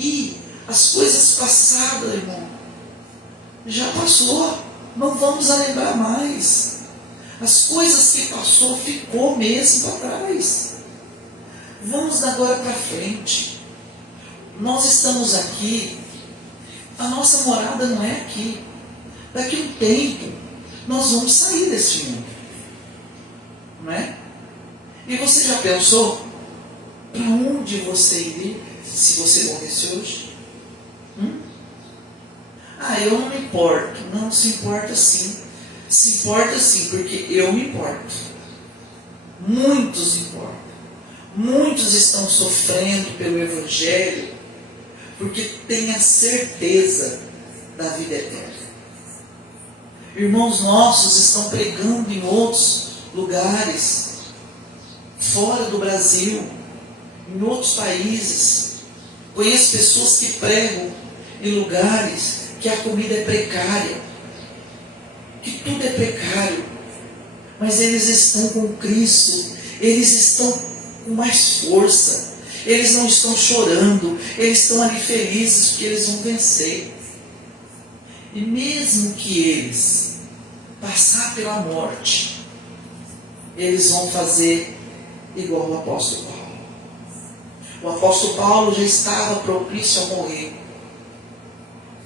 E as coisas passadas, irmão, já passou. Não vamos a lembrar mais. As coisas que passou, ficou mesmo para trás. Vamos agora para frente. Nós estamos aqui. A nossa morada não é aqui. Daqui a um tempo, nós vamos sair deste mundo. Não é? E você já pensou para onde você iria se você morresse hoje? Ah, eu não me importo. Não, se importa sim. Se importa sim, porque eu me importo. Muitos importam. Muitos estão sofrendo pelo Evangelho porque têm a certeza da vida eterna. Irmãos nossos estão pregando em outros lugares, fora do Brasil, em outros países. Conheço pessoas que pregam em lugares que a comida é precária, que tudo é precário, mas eles estão com Cristo, eles estão com mais força, eles não estão chorando, eles estão ali felizes porque eles vão vencer. E mesmo que eles passar pela morte, eles vão fazer igual o apóstolo Paulo. O apóstolo Paulo já estava propício a morrer.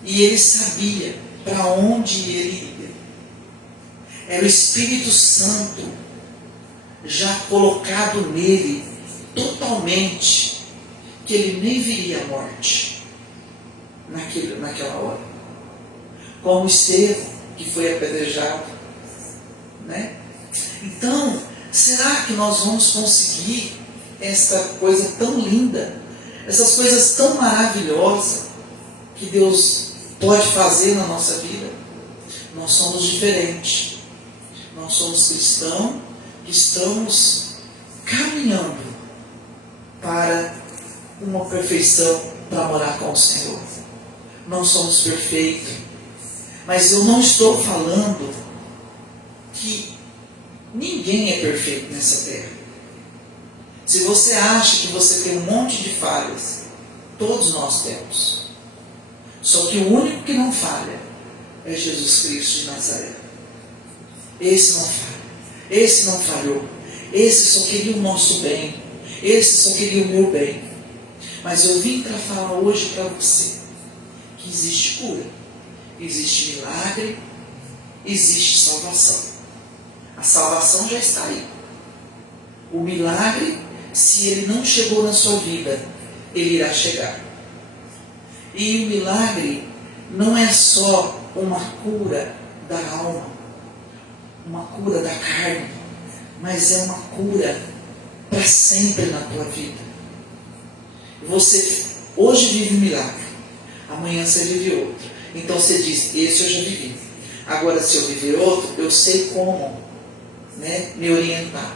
E ele sabia para onde ele ia. Era o Espírito Santo já colocado nele totalmente, que ele nem viria a morte naquela hora. Como Estevão, que foi apedrejado, né? Então, será que nós vamos conseguir esta coisa tão linda, essas coisas tão maravilhosas que Deus pode fazer na nossa vida? Nós somos diferentes. Nós somos cristãos que estamos caminhando para uma perfeição, para morar com o Senhor. Não somos perfeitos. Mas eu não estou falando que ninguém é perfeito nessa terra. Se você acha que você tem um monte de falhas, todos nós temos. Só que o único que não falha é Jesus Cristo de Nazaré. Esse não falha. Esse não falhou. Esse só queria o nosso bem. Esse só queria o meu bem. Mas eu vim para falar hoje para você que existe cura. Existe milagre, existe salvação. A salvação já está aí. O milagre, se ele não chegou na sua vida, ele irá chegar. E o milagre não é só uma cura da alma, uma cura da carne, mas é uma cura para sempre na tua vida. Você hoje vive um milagre, amanhã você vive outro. Então você diz, esse eu já vivi. Agora, se eu viver outro, eu sei como, né, me orientar.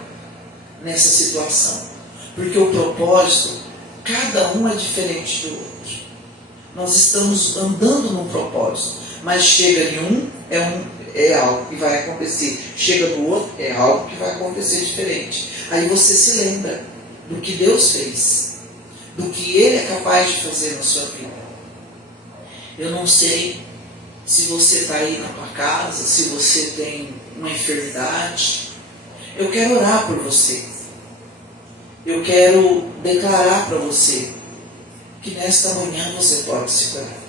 nessa situação. Porque o propósito, cada um é diferente do outro. Nós estamos andando num propósito, mas chega em um, é algo que vai acontecer. Chega no outro, é algo que vai acontecer diferente. Aí você se lembra do que Deus fez, do que Ele é capaz de fazer na sua vida. Eu não sei se você está aí na tua casa, se você tem uma enfermidade. Eu quero orar por você. Eu quero declarar para você que nesta manhã você pode se curar.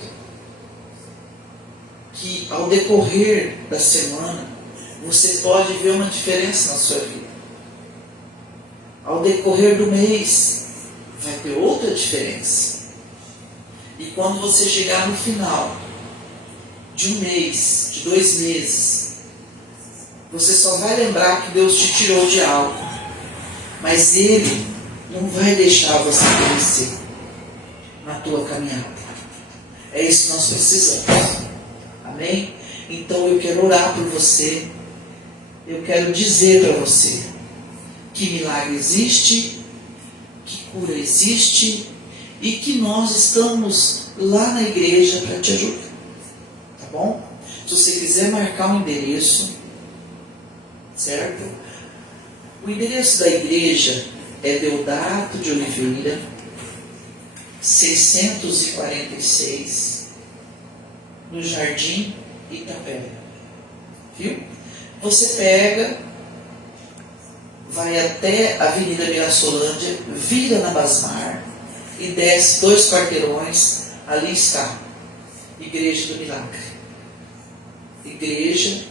Que ao decorrer da semana você pode ver uma diferença na sua vida. Ao decorrer do mês vai ter outra diferença. E quando você chegar no final de um mês, de 2 meses, você só vai lembrar que Deus te tirou de algo. Mas Ele não vai deixar você crescer na tua caminhada. É isso que nós precisamos. Amém? Então eu quero orar por você. Eu quero dizer para você que milagre existe, que cura existe e que nós estamos lá na igreja para te ajudar. Tá bom? Se você quiser marcar um endereço, certo? O endereço da igreja é Deodato de Oliveira, 646, no Jardim Itapé. Viu? Você pega, vai até a Avenida Mirassolândia, vira na Basmar e desce 2 quarteirões, ali está, Igreja do Milagre. Igreja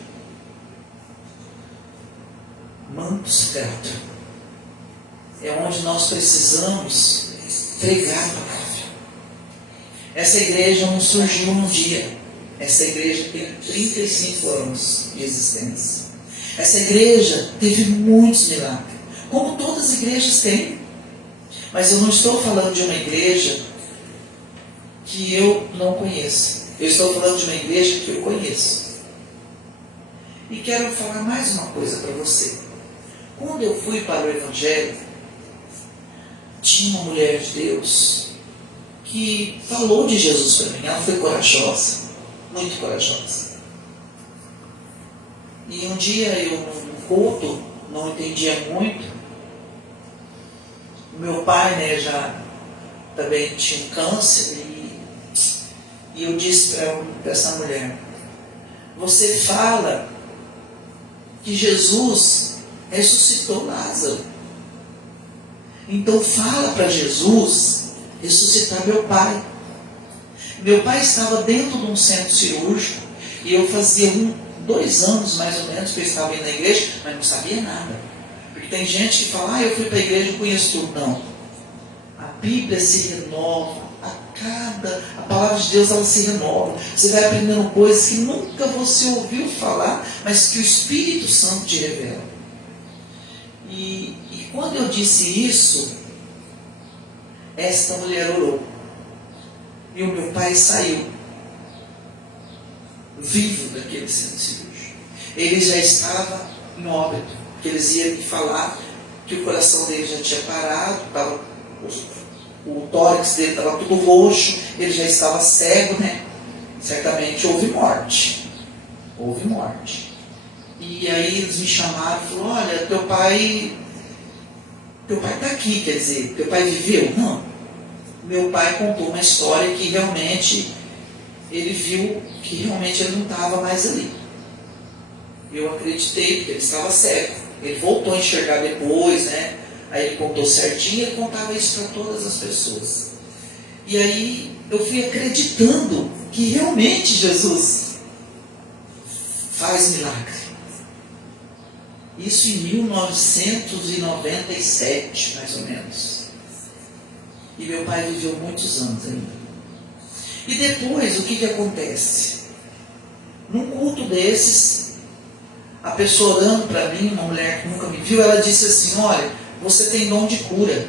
Manto Sagrado. É onde nós precisamos pregar a palavra. Essa igreja não surgiu num dia. Essa igreja tem 35 anos de existência. Essa igreja teve muitos milagres, como todas as igrejas têm. Mas eu não estou falando de uma igreja que eu não conheço. Eu estou falando de uma igreja que eu conheço. E quero falar mais uma coisa para você. Quando eu fui para o Evangelho, tinha uma mulher de Deus que falou de Jesus para mim. Ela foi corajosa, muito corajosa. E um dia eu, no culto, não entendia muito. O meu pai, já também tinha um câncer. E eu disse para essa mulher: você fala que Jesus ressuscitou Lázaro. Então fala para Jesus ressuscitar meu pai. Meu pai estava dentro de um centro cirúrgico e eu fazia 2 anos mais ou menos que eu estava indo na igreja, mas não sabia nada. Porque tem gente que fala: eu fui para a igreja e conheço tudo. Não. A Bíblia se renova. A palavra de Deus, ela se renova. Você vai aprendendo coisas que nunca você ouviu falar, mas que o Espírito Santo te revela. E quando eu disse isso, esta mulher orou. E o meu pai saiu vivo daquele centro cirúrgico. Ele já estava em óbito, porque eles iam me falar que o coração dele já tinha parado, o tórax dele estava tudo roxo, ele já estava cego, Certamente houve morte. Houve morte. E aí eles me chamaram e falaram: olha, teu pai está aqui, quer dizer, teu pai viveu? Não. Meu pai contou uma história que realmente ele viu que realmente ele não estava mais ali. Eu acreditei, porque ele estava cego. Ele voltou a enxergar depois, Aí ele contou certinho, ele contava isso para todas as pessoas. E aí eu fui acreditando que realmente Jesus faz milagre. Isso em 1997, mais ou menos. E meu pai viveu muitos anos ainda. E depois, o que acontece? Num culto desses, a pessoa olhando para mim, uma mulher que nunca me viu, ela disse assim: olha, você tem dom de cura.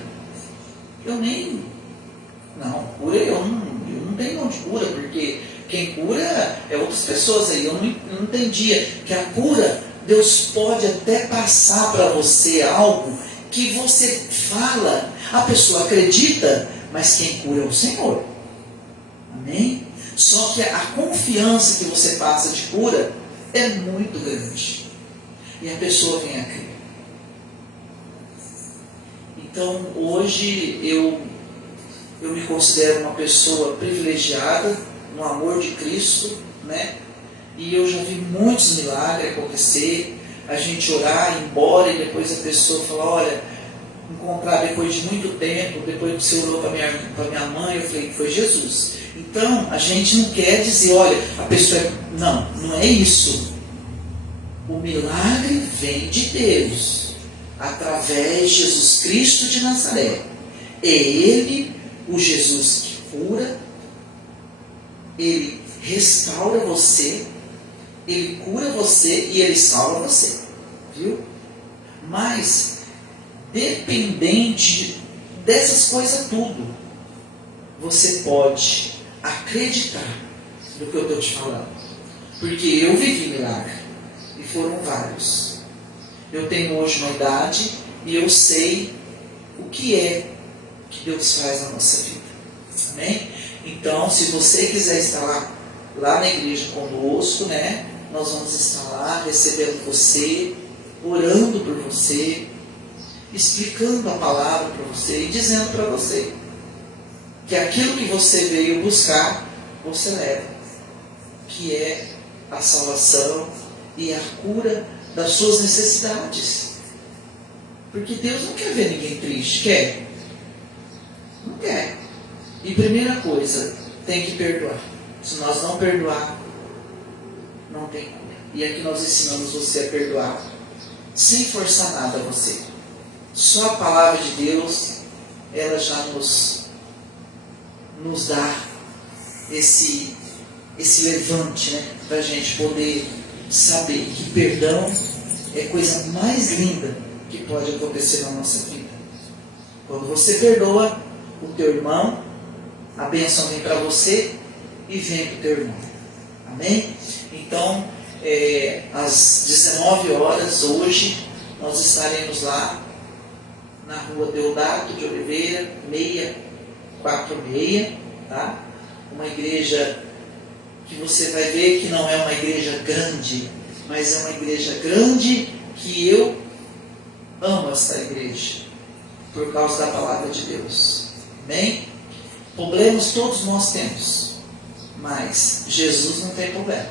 Cura eu não tenho dom de cura, porque quem cura é outras pessoas aí. Eu não entendia que a cura, Deus pode até passar para você algo que você fala, a pessoa acredita, mas quem cura é o Senhor. Amém? Só que a confiança que você passa de cura é muito grande. E a pessoa vem a crer. Então, hoje eu me considero uma pessoa privilegiada no amor de Cristo, né? E eu já vi muitos milagres acontecer, a gente orar, ir embora, e depois a pessoa fala, olha, encontrar depois de muito tempo, depois que você orou para minha mãe, eu falei, foi Jesus. Então, a gente não quer dizer, olha, a pessoa não é isso. O milagre vem de Deus, através de Jesus Cristo de Nazaré. É Ele, o Jesus que cura, Ele restaura você, Ele cura você e Ele salva você. Viu? Mas, dependente dessas coisas tudo, você pode acreditar no que eu estou te falando. Porque eu vivi milagre. E foram vários. Eu tenho hoje uma idade e eu sei o que é que Deus faz na nossa vida. Amém? Então, se você quiser estar lá na igreja conosco, né? Nós vamos estar lá recebendo você, orando por você, explicando a palavra para você e dizendo para você que aquilo que você veio buscar, você leva, que é a salvação e a cura das suas necessidades. Porque Deus não quer ver ninguém triste, quer? Não quer. E primeira coisa, tem que perdoar. Se nós não perdoar, não tem cura. E aqui nós ensinamos você a perdoar, sem forçar nada a você. Só a palavra de Deus, ela já nos dá esse levante, né? Para a gente poder saber que perdão é a coisa mais linda que pode acontecer na nossa vida. Quando você perdoa o teu irmão, a bênção vem para você e vem para o teu irmão. Amém? Então, às 19 horas hoje, nós estaremos lá na rua Deodato de Oliveira, 646, tá? Uma igreja que você vai ver que não é uma igreja grande, mas é uma igreja grande que eu amo essa igreja, por causa da palavra de Deus. Amém? Problemas todos nós temos, mas Jesus não tem problema.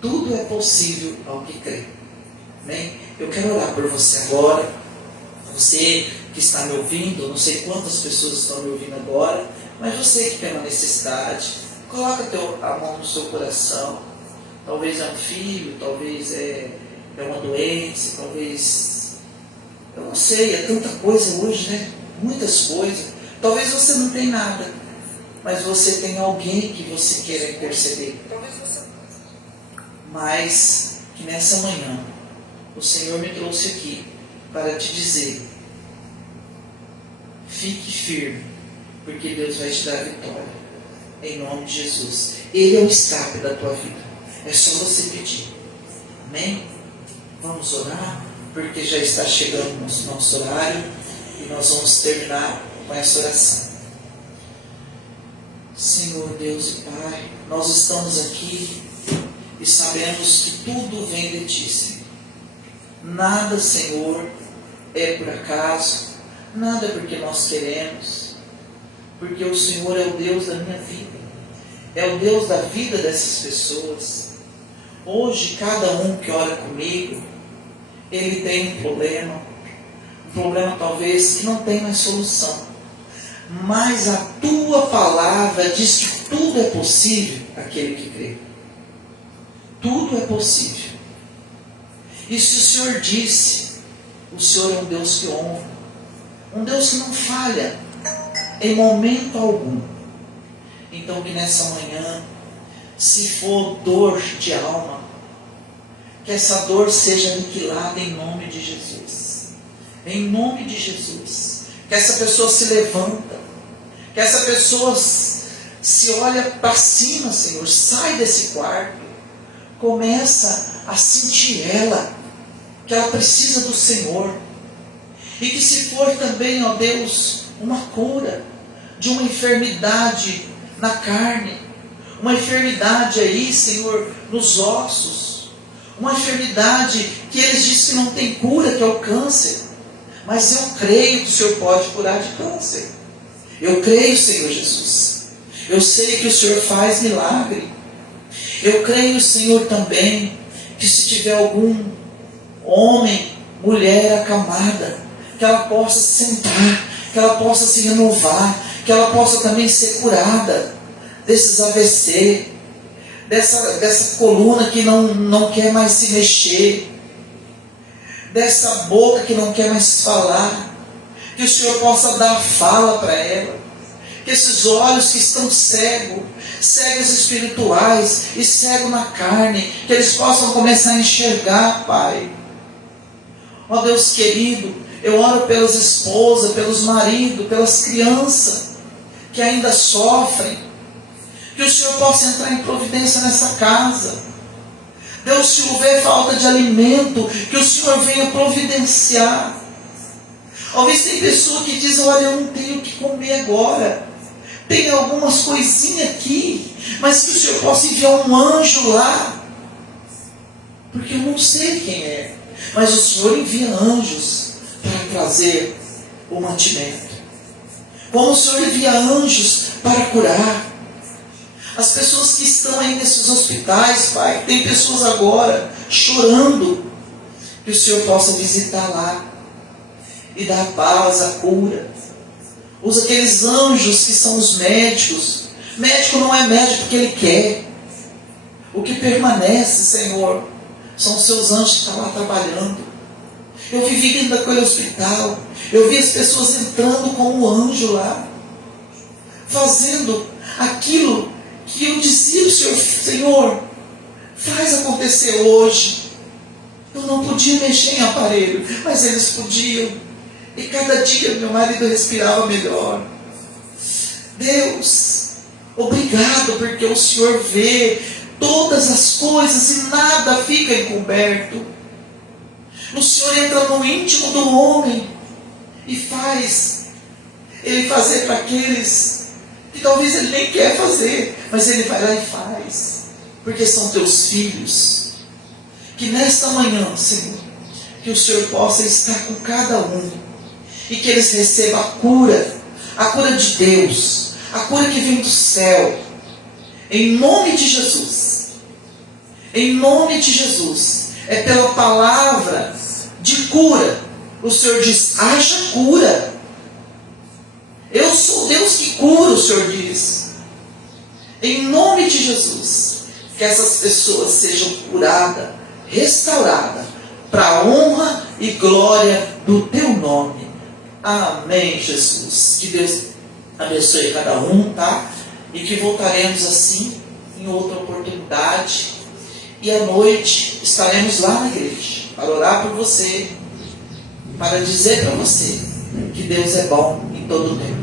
Tudo é possível ao que crê. Amém? Eu quero orar por você agora. Você que está me ouvindo, não sei quantas pessoas estão me ouvindo agora, mas você que tem uma necessidade, coloca a mão no seu coração. Talvez é um filho, talvez é uma doença, talvez... Eu não sei, é tanta coisa hoje, né? Muitas coisas. Talvez você não tenha nada, mas você tem alguém que você queira interceder. Mas que nessa manhã o Senhor me trouxe aqui para te dizer: fique firme, porque Deus vai te dar a vitória, em nome de Jesus. Ele é o escape da tua vida, é só você pedir. Amém? Vamos orar, porque já está chegando o nosso horário e nós vamos terminar com essa oração. Senhor Deus e Pai, nós estamos aqui e sabemos que tudo vem de Ti, Senhor. Nada, Senhor, é por acaso, nada é porque nós queremos, porque o Senhor é o Deus da minha vida, é o Deus da vida dessas pessoas. Hoje, cada um que ora comigo, ele tem um problema talvez que não tem mais solução, mas a Tua palavra diz que tudo é possível àquele que crê. Tudo é possível. E se o Senhor disse, o Senhor é um Deus que honra, um Deus que não falha em momento algum. Então que nessa manhã, se for dor de alma, que essa dor seja aniquilada em nome de Jesus. Em nome de Jesus. Que essa pessoa se levanta, que essa pessoa se olha para cima, Senhor, sai desse quarto, começa a sentir ela, que ela precisa do Senhor. E que se for também, ó Deus, uma cura de uma enfermidade na carne, uma enfermidade aí, Senhor, nos ossos, uma enfermidade que eles dizem que não tem cura, que é o câncer, mas eu creio que o Senhor pode curar de câncer. Eu creio, Senhor Jesus. Eu sei que o Senhor faz milagre. Eu creio, Senhor, também, que se tiver algum homem, mulher acamada, que ela possa sentar, que ela possa se renovar, que ela possa também ser curada desses AVC, dessa coluna que não quer mais se mexer, dessa boca que não quer mais falar, que o Senhor possa dar fala para ela, que esses olhos que estão cegos espirituais e cegos na carne, que eles possam começar a enxergar, Pai. Ó Deus querido, eu oro pelas esposas, pelos maridos, pelas crianças que ainda sofrem, que o Senhor possa entrar em providência nessa casa. Deus, se houver falta de alimento, que o Senhor venha providenciar. Talvez tem pessoa que diz, olha, eu não tenho o que comer agora, tem algumas coisinhas aqui, mas que o Senhor possa enviar um anjo lá, porque eu não sei quem é, mas o Senhor envia anjos para trazer o mantimento, como o Senhor envia anjos para curar. As pessoas que estão aí nesses hospitais, Pai, tem pessoas agora chorando, que o Senhor possa visitar lá e dar a paz, a cura. Usa aqueles anjos que são os médicos. Médico não é médico porque ele quer. O que permanece, Senhor, são os seus anjos que estão lá trabalhando. Eu vivi dentro daquele hospital, eu vi as pessoas entrando com o anjo lá, fazendo aquilo que eu dizia ao Senhor, Senhor, faz acontecer hoje. Eu não podia mexer em aparelho, mas eles podiam. E cada dia meu marido respirava melhor. Deus, obrigado, porque o Senhor vê todas as coisas e nada fica encoberto. O Senhor entra no íntimo do homem e faz ele fazer para aqueles que talvez ele nem quer fazer, mas ele vai lá e faz, porque são teus filhos. Que nesta manhã, Senhor, que o Senhor possa estar com cada um e que eles recebam a cura de Deus, a cura que vem do céu, em nome de Jesus. Em nome de Jesus. É pela palavra de cura. O Senhor diz, haja cura. Eu sou Deus que cura, o Senhor diz. Em nome de Jesus, que essas pessoas sejam curadas, restauradas, para a honra e glória do teu nome. Amém, Jesus. Que Deus abençoe cada um, tá? E que voltaremos assim em outra oportunidade. E à noite estaremos lá na igreja para orar por você, para dizer para você que Deus é bom em todo o tempo.